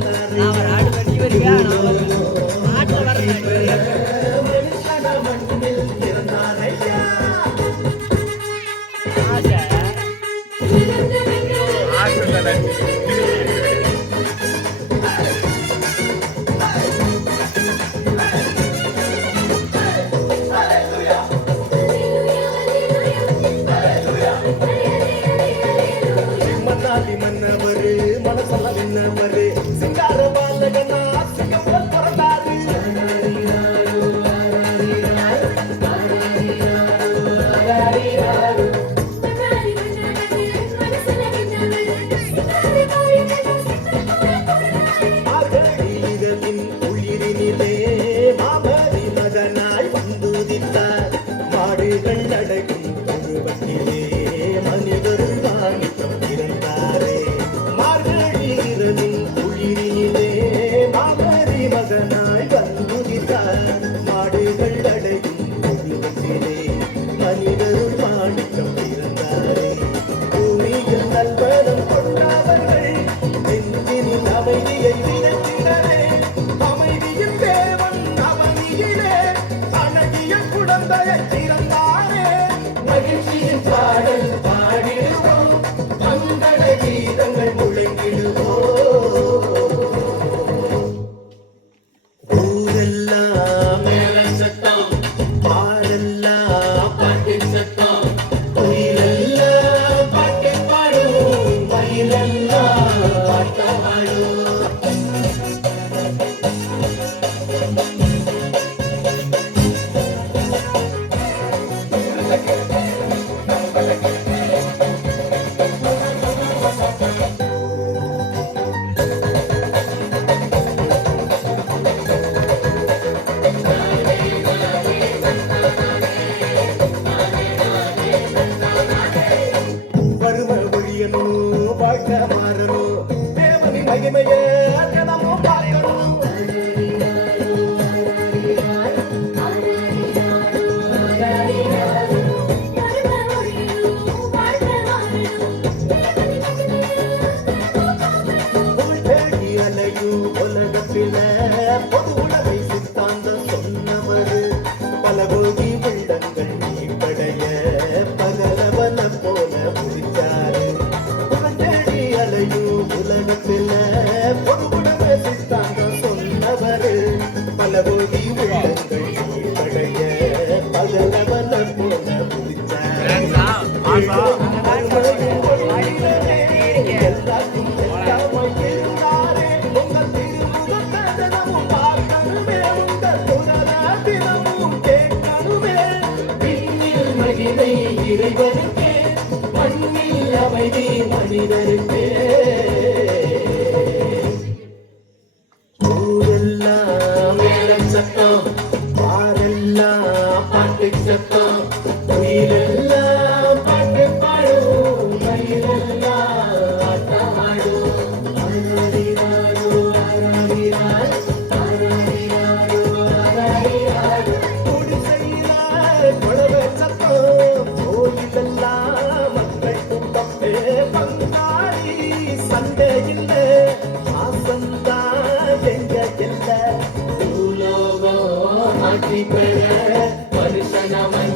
good. మనసుల నిన్న మరే సింగార బాలగనా வீதம் பொது உடலை சித்தாந்த சொன்னவர் பல கோடி வெள்ளங்கள் இறைவருக்கே மண்ணில் அமைதி மனிதருக்கே. ಪತಿಪರ ಪರುಷನವನ